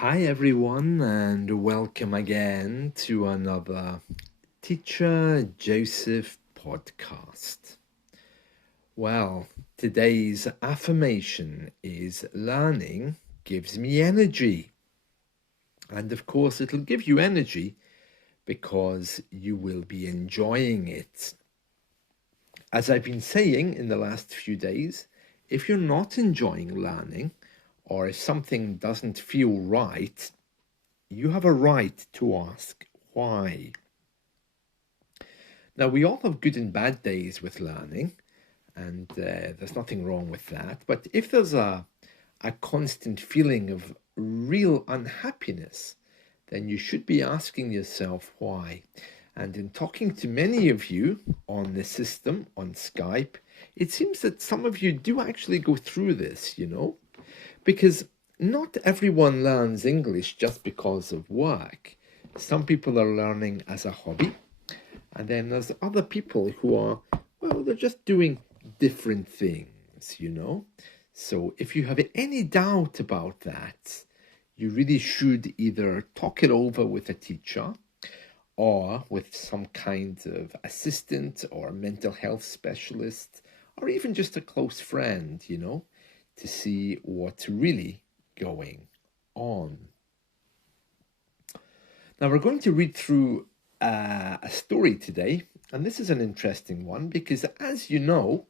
Hi everyone, and welcome again to another Teacher Joseph podcast. Well, today's affirmation is learning gives me energy. And of course, it'll give you energy because you will be enjoying it. As I've been saying in the last few days, if you're not enjoying learning, or if something doesn't feel right, you have a right to ask why. Now, we all have good and bad days with learning, and there's nothing wrong with that. But if there's a constant feeling of real unhappiness, then you should be asking yourself why. And in talking to many of you on the system, on Skype, it seems that some of you do actually go through this, because not everyone learns English just because of work. Some people are learning as a hobby, and then there's other people who are, well, they're just doing different things, So if you have any doubt about that, you really should either talk it over with a teacher or with some kind of assistant or mental health specialist, or even just a close friend, to see what's really going on. Now we're going to read through a story today, and this is an interesting one because, as you know,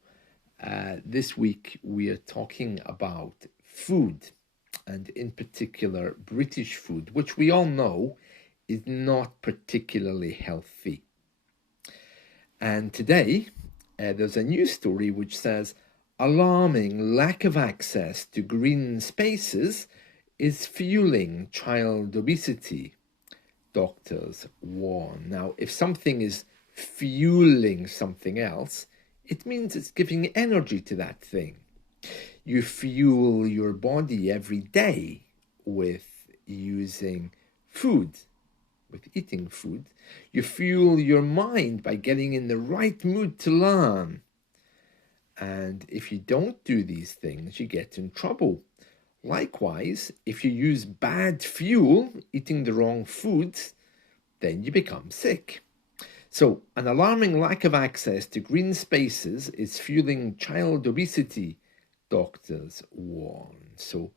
this week we are talking about food, and in particular British food, which we all know is not particularly healthy. And today there's a news story which says alarming lack of access to green spaces is fueling child obesity, doctors warn. Now, if something is fueling something else, it means it's giving energy to that thing. You fuel your body every day with using food, with eating food. You fuel your mind by getting in the right mood to learn. And if you don't do these things, you get in trouble. Likewise, if you use bad fuel, eating the wrong foods, then you become sick. So, an alarming lack of access to green spaces is fueling child obesity, doctors warn. So,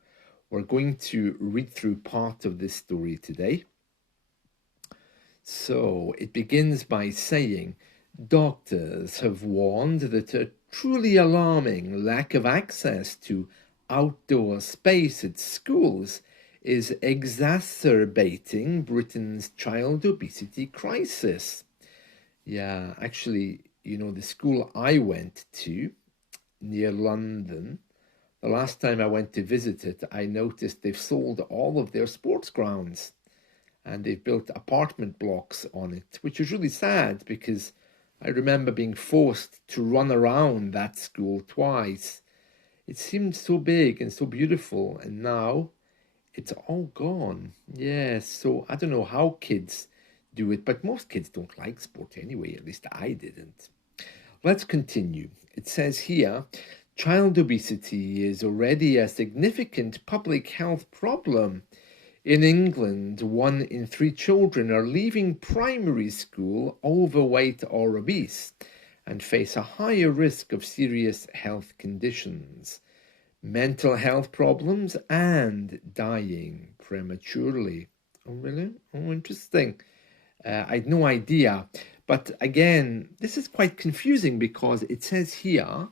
we're going to read through part of this story today. So, it begins by saying, doctors have warned that a truly alarming lack of access to outdoor space at schools is exacerbating Britain's child obesity crisis. Yeah, actually, the school I went to near London, the last time I went to visit it, I noticed they've sold all of their sports grounds and they've built apartment blocks on it, which is really sad because I remember being forced to run around that school twice. It seemed so big and so beautiful, and now it's all gone. Yes, so I don't know how kids do it, but most kids don't like sport anyway, at least I didn't. Let's continue. It says here, child obesity is already a significant public health problem. In England, 1 in 3 children are leaving primary school overweight or obese and face a higher risk of serious health conditions, mental health problems, and dying prematurely. Oh, really? Oh, interesting. I had no idea. But again, this is quite confusing because it says here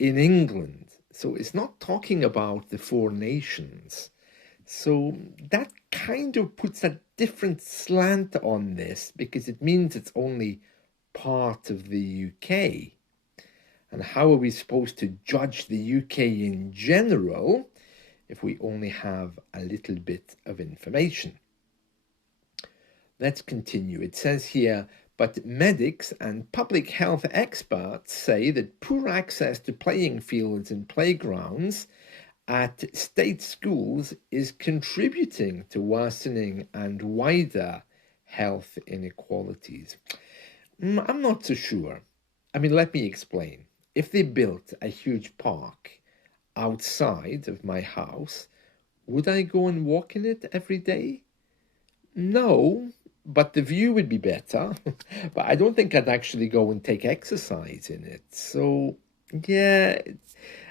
in England. So it's not talking about the 4 nations. So that kind of puts a different slant on this because it means it's only part of the UK. And how are we supposed to judge the UK in general if we only have a little bit of information? Let's continue. It says here, but medics and public health experts say that poor access to playing fields and playgrounds at state schools is contributing to worsening and wider health inequalities. I'm not so sure. I mean, let me explain. If they built a huge park outside of my house, Would I go and walk in it every day? No, but the view would be better. But I don't think I'd actually go and take exercise in it. So, yeah,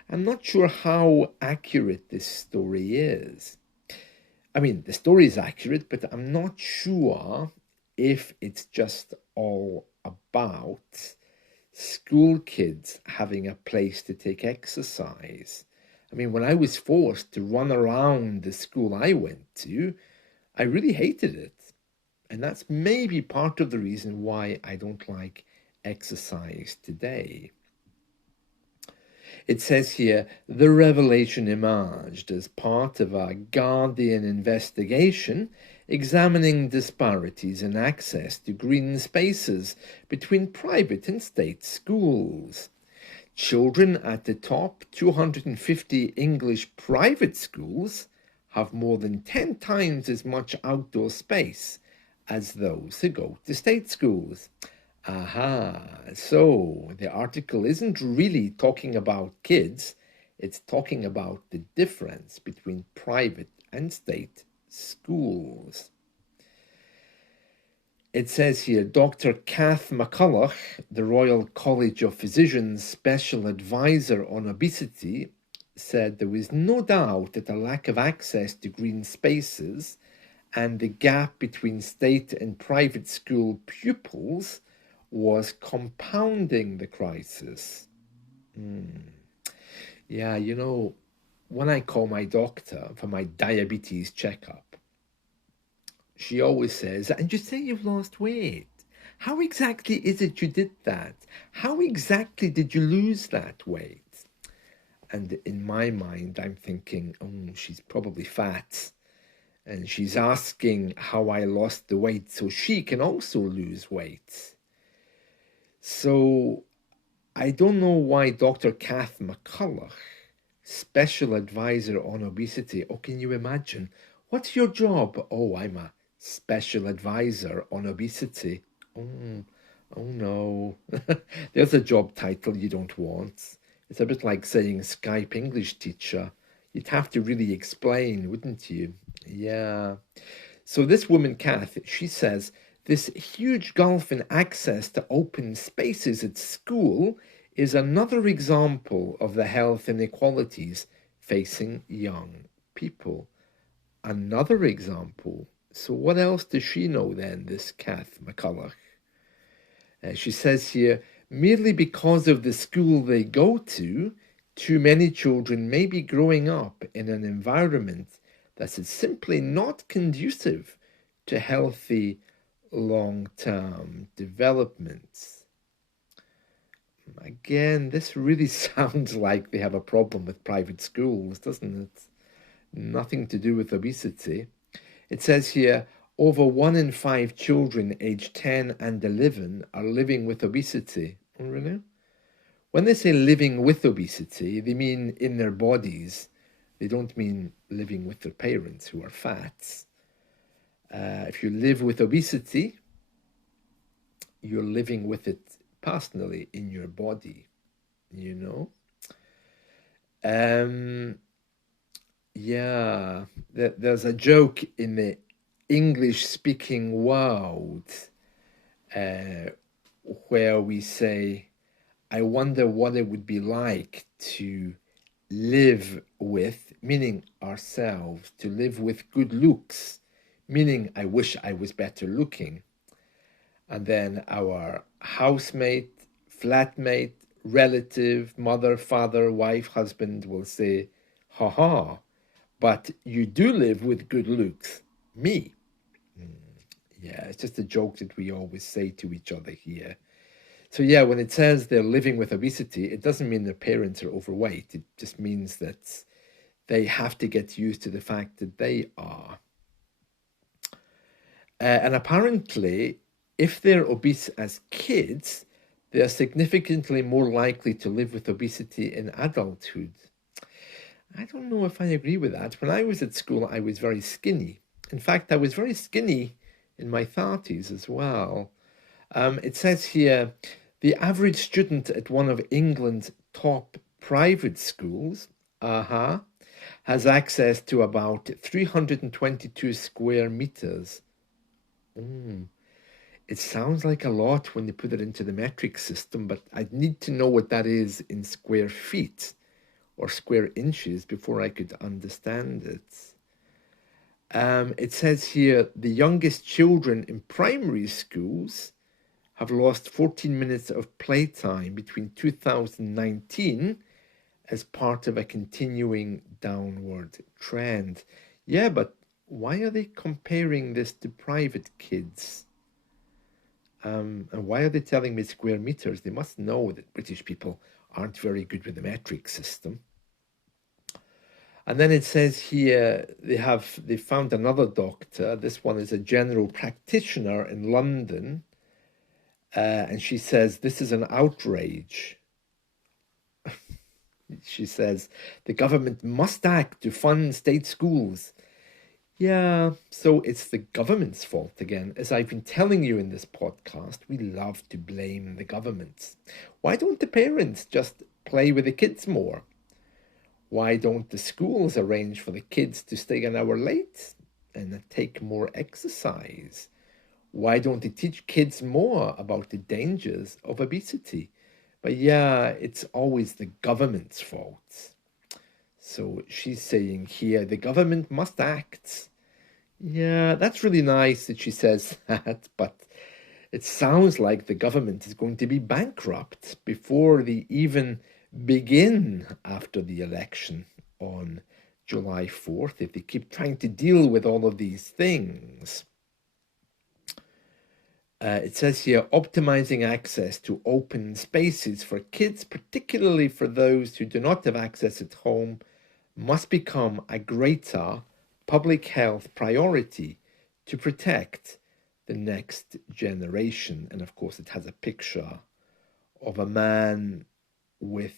I'm not sure how accurate this story is. I mean, the story is accurate, but I'm not sure if it's just all about school kids having a place to take exercise. I mean, when I was forced to run around the school I went to, I really hated it. And that's maybe part of the reason why I don't like exercise today. It says here, the revelation emerged as part of a Guardian investigation examining disparities in access to green spaces between private and state schools. Children at the top 250 English private schools have more than 10 times as much outdoor space as those who go to state schools. Aha, so the article isn't really talking about kids, it's talking about the difference between private and state schools. It says here, Dr. Kath McCulloch, the Royal College of Physicians Special Advisor on Obesity, said there was no doubt that the lack of access to green spaces and the gap between state and private school pupils was compounding the crisis. Yeah, when I call my doctor for my diabetes checkup, she always says, and you say you've lost weight. How exactly is it you did that? How exactly did you lose that weight? And in my mind, I'm thinking, oh, she's probably fat. And she's asking how I lost the weight so she can also lose weight. So I don't know why Dr. Kath McCulloch, Special Advisor on Obesity, oh, can you imagine? What's your job? Oh, I'm a Special Advisor on Obesity. Oh, oh no. There's a job title you don't want. It's a bit like saying Skype English teacher. You'd have to really explain, wouldn't you? Yeah. So this woman, Kath, she says, this huge gulf in access to open spaces at school is another example of the health inequalities facing young people. Another example. So what else does she know then, this Kath McCulloch? She says here, merely because of the school they go to, too many children may be growing up in an environment that is simply not conducive to healthy long-term development. Again, this really sounds like they have a problem with private schools, doesn't it? Nothing to do with obesity. It says here, over 1 in 5 children aged 10 and 11 are living with obesity. Oh, really? When they say living with obesity, they mean in their bodies. They don't mean living with their parents who are fat. If you live with obesity, you're living with it personally in your body, Yeah, there's a joke in the English-speaking world where we say, I wonder what it would be like to live with, meaning ourselves, to live with good looks, meaning I wish I was better looking. And then our housemate, flatmate, relative, mother, father, wife, husband will say, ha ha, but you do live with good looks, me. Yeah, it's just a joke that we always say to each other here. So yeah, when it says they're living with obesity, it doesn't mean their parents are overweight. It just means that they have to get used to the fact that they are. And apparently, if they're obese as kids, they are significantly more likely to live with obesity in adulthood. I don't know if I agree with that. When I was at school, I was very skinny. In fact, I was very skinny in my 30s as well. It says here, the average student at one of England's top private schools, has access to about 322 square meters. It sounds like a lot when you put it into the metric system, but I'd need to know what that is in square feet or square inches before I could understand it. It says here the youngest children in primary schools have lost 14 minutes of playtime between 2019 as part of a continuing downward trend. Yeah, but why are they comparing this to private kids? And why are they telling me square meters? They must know that British people aren't very good with the metric system. And then it says here they found another doctor. This one is a general practitioner in London. And she says, this is an outrage. She says, the government must act to fund state schools. Yeah, so it's the government's fault again. As I've been telling you in this podcast, we love to blame the governments. Why don't the parents just play with the kids more? Why don't the schools arrange for the kids to stay an hour late and take more exercise? Why don't they teach kids more about the dangers of obesity? But yeah, it's always the government's fault. So she's saying here, the government must act. Yeah, that's really nice that she says that, but it sounds like the government is going to be bankrupt before they even begin after the election on July 4th if they keep trying to deal with all of these things. It says here, optimizing access to open spaces for kids, particularly for those who do not have access at home, must become a greater public health priority to protect the next generation. And of course, it has a picture of a man with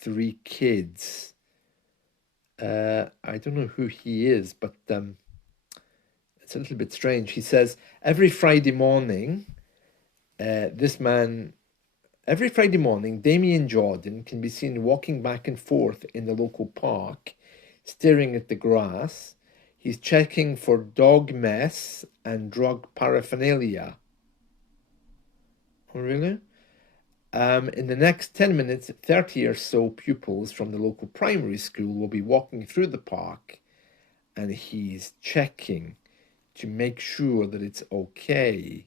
3 kids. I don't know who he is, but it's a little bit strange. He says, every Friday morning, Damien Jordan can be seen walking back and forth in the local park, staring at the grass. He's checking for dog mess and drug paraphernalia. Oh, really? In the next 10 minutes, 30 or so pupils from the local primary school will be walking through the park, and he's checking to make sure that it's okay.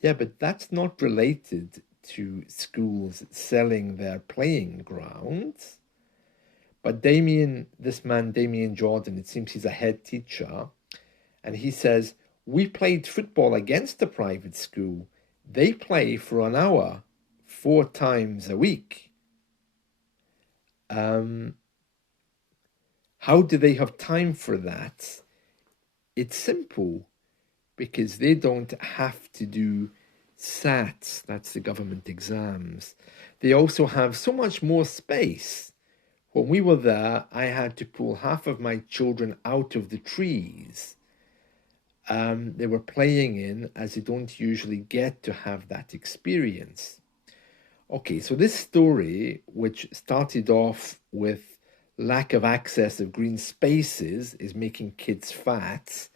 Yeah, but that's not related to schools selling their playing grounds. But Damien Jordan, it seems he's a head teacher, and he says, we played football against a private school. They play for an hour, 4 times a week. How do they have time for that? It's simple, because they don't have to do SATs, that's the government exams. They also have so much more space. When we were there, I had to pull half of my children out of the trees they were playing in, as they don't usually get to have that experience. Okay, so this story, which started off with lack of access of green spaces is making kids fat,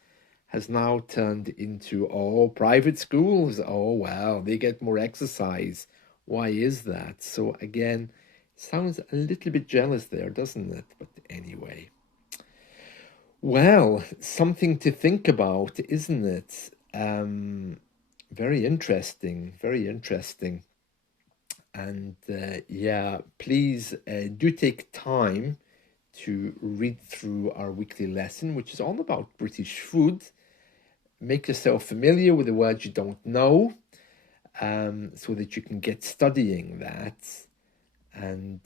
has now turned into, oh, private schools, oh, well, they get more exercise. Why is that? So again, sounds a little bit jealous there, doesn't it? But anyway. Well, something to think about, isn't it? Very interesting, very interesting. And yeah, please do take time to read through our weekly lesson, which is all about British food. Make yourself familiar with the words you don't know, so that you can get studying that. And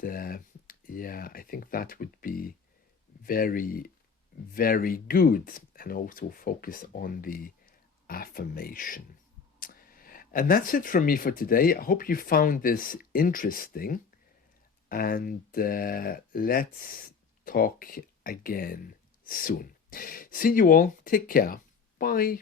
yeah, I think that would be very, very good, and also focus on the affirmation. And that's it from me for today. I hope you found this interesting, and let's talk again soon. See you all. Take care. Bye.